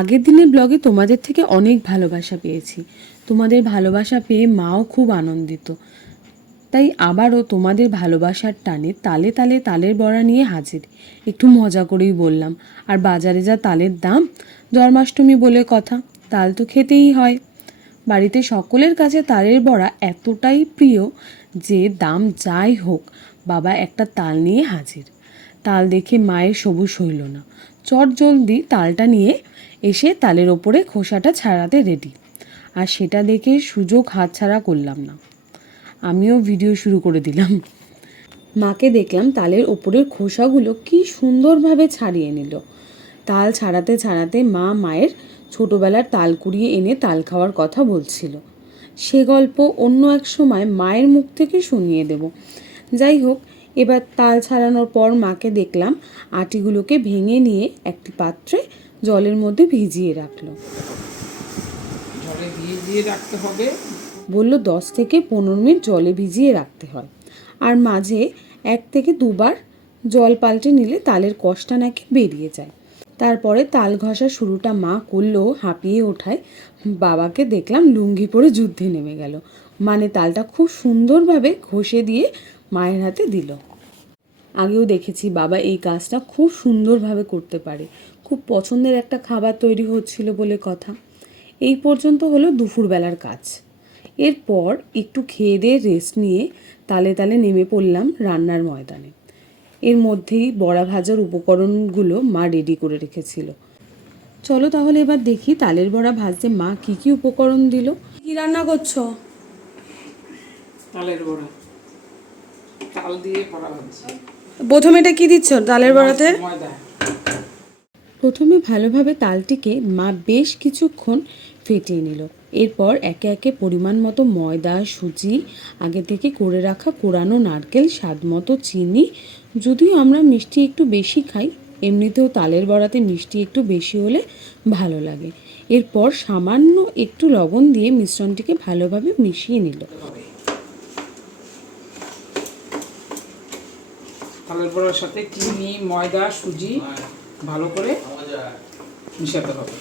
আগের দিনের ব্লগে তোমাদের থেকে অনেক ভালোবাসা পেয়েছি। তোমাদের ভালোবাসা পেয়ে মাও খুব আনন্দিত। তাই আবারও তোমাদের ভালোবাসার টানে তালে তালে তালের বড়া নিয়ে হাজির। একটু মজা করেই বললাম, আর বাজারে যা তালের দাম, জন্মাষ্টমী বলে কথা, তাল তো খেতেই হয়। বাড়িতে সকলের কাছে তালের বড়া এতটাই প্রিয় যে দাম যাই হোক বাবা একটা তাল নিয়ে হাজির। তাল দেখে মায়ের সবুজ হইল না, চট জলদি তালটা নিয়ে এসে তালের ওপরে খোসাটা ছাড়াতে রেডি। আর সেটা দেখে সুযোগ হাতছাড়া করলাম না, আমিও ভিডিও শুরু করে দিলাম। মাকে দেখলাম তালের ওপরের খোসাগুলো কি সুন্দরভাবে ছাড়িয়ে নিল। তাল ছাড়াতে ছাড়াতে মা মায়ের ছোটোবেলার তাল কুড়িয়ে এনে তাল খাওয়ার কথা বলছিল। সে গল্প অন্য এক সময় মায়ের মুখ থেকে শুনিয়ে দেব। যাই হোক, এবার তাল ছাড়ানোর পর মাকে দেখলাম আটিগুলোকে ভেঙে নিয়ে একটি পাত্রে জলের মধ্যে ভিজিয়ে রাখলো। জলে ভিজিয়ে রাখতে হবে বলল 10 থেকে 15 মিনিট জলে ভিজিয়ে রাখতে হয়, আর মাঝে 1 থেকে 2 বার জল পাল্টে নিলে তালের কষটা নাকি বেরিয়ে যায়। তারপরে তাল ঘষা শুরুটা মা করলেও হাঁপিয়ে ওঠায় বাবাকে দেখলাম লুঙ্গি পরে যুদ্ধে নেমে গেল। মানে তালটা খুব সুন্দরভাবে ঘষে দিয়ে মায়ের হাতে দিল। আগেও দেখেছি বাবা এই কাজটা খুব সুন্দরভাবে করতে পারে। খুব পছন্দের একটা খাবার তৈরি হচ্ছিল বলে কথা। এই পর্যন্ত হলো দুপুরবেলার কাজ। এরপর একটু খেয়ে দিয়ে রেস্ট নিয়ে তালে তালে নেমে পড়লাম রান্নার ময়দানে। এর মধ্যেই বড়া ভাজার উপকরণগুলো মা রেডি করে রেখেছিল। চলো তাহলে এবার দেখি তালের বড়া ভাজতে মা কি কি উপকরণ দিল। কি রান্না করছো? তালের বড়া, তাল দিয়ে বড়া ভাজছি। প্রথমে এটা কি দিচ্ছ তালের বড়াতে? ময়দা। প্রথমে ভালোভাবে তালটিকে মা বেশ কিছুক্ষণ ফেটিয়ে নিল। এরপর একে একে পরিমাণ মতো ময়দা, সুজি, আগে থেকে করে রাখা কোরানো নারকেল, স্বাদ মতো চিনি। যদিও আমরা মিষ্টি একটু বেশি খাই, এমনিতেও তালের বড়াতে মিষ্টি একটু বেশি হলে ভালো লাগে। এরপর সামান্য একটু লবণ দিয়ে মিশ্রণটিকে ভালোভাবে মিশিয়ে নিল। তালের বড়ার সাথে চিনি, ময়দা, সুজি ভালো করে মিশাতে হবে।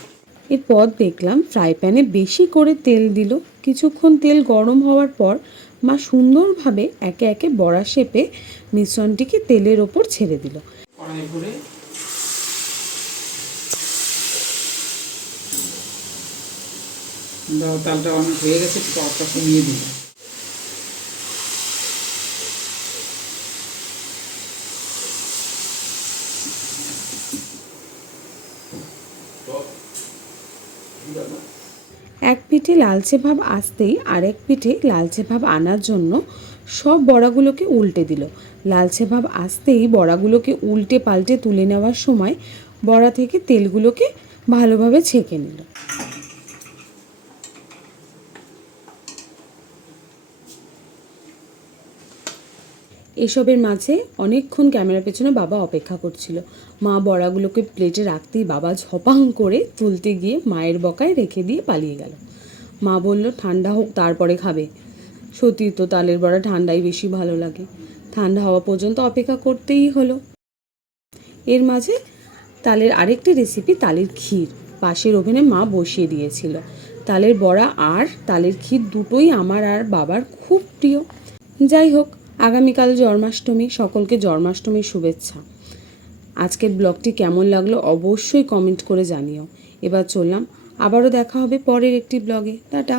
এরপর দেখলাম ফ্রাই প্যানে বেশি করে তেল দিল। কিছুক্ষণ তেল গরম হওয়ার পর মা সুন্দরভাবে একে একে বড়া শেপে মিশ্রণটিকে তেলের ওপর ছেড়ে দিল। কড়াই ভরে দাও, তালটা অনেক হয়ে গেছে, টকটা কমিয়ে দিল। এক পিঠে লালচে ভাব আসতেই আরেক পিঠে লালচে ভাব আনার জন্য সব বড়াগুলোকে উল্টে দিল। লালচে ভাব আসতেই বড়াগুলোকে উল্টে পাল্টে তুলে নেওয়ার সময় বড়া থেকে তেলগুলোকে ভালোভাবে ছেঁকে নিল। এসবের মাঝে অনেকক্ষণ ক্যামেরার পেছনে বাবা অপেক্ষা করছিল। মা বড়াগুলোকে প্লেটে রাখতেই বাবা ঝপাং করে তুলতে গিয়ে মায়ের বকায় রেখে দিয়ে পালিয়ে গেল। মা বলল ঠান্ডা হোক তারপরে খাবে। সত্যি তো তালের বড়া ঠান্ডাই বেশি ভালো লাগে। ঠান্ডা হওয়া পর্যন্ত অপেক্ষা করতেই হলো। এর মাঝে তালের আরেকটি রেসিপি, তালের ক্ষীর, পাশের ওভেনে মা বসিয়ে দিয়েছিল। তালের বড়া আর তালের ক্ষীর দুটোই আমার আর বাবার খুব প্রিয়। যাই হোক, আগামীকাল জন্মাষ্টমী, সকলকে জন্মাষ্টমীর শুভেচ্ছা। আজকের ব্লগটি কেমন লাগলো অবশ্যই কমেন্ট করে জানিও। এবার চললাম, আবারও দেখা হবে পরের একটি ব্লগে। টাটা।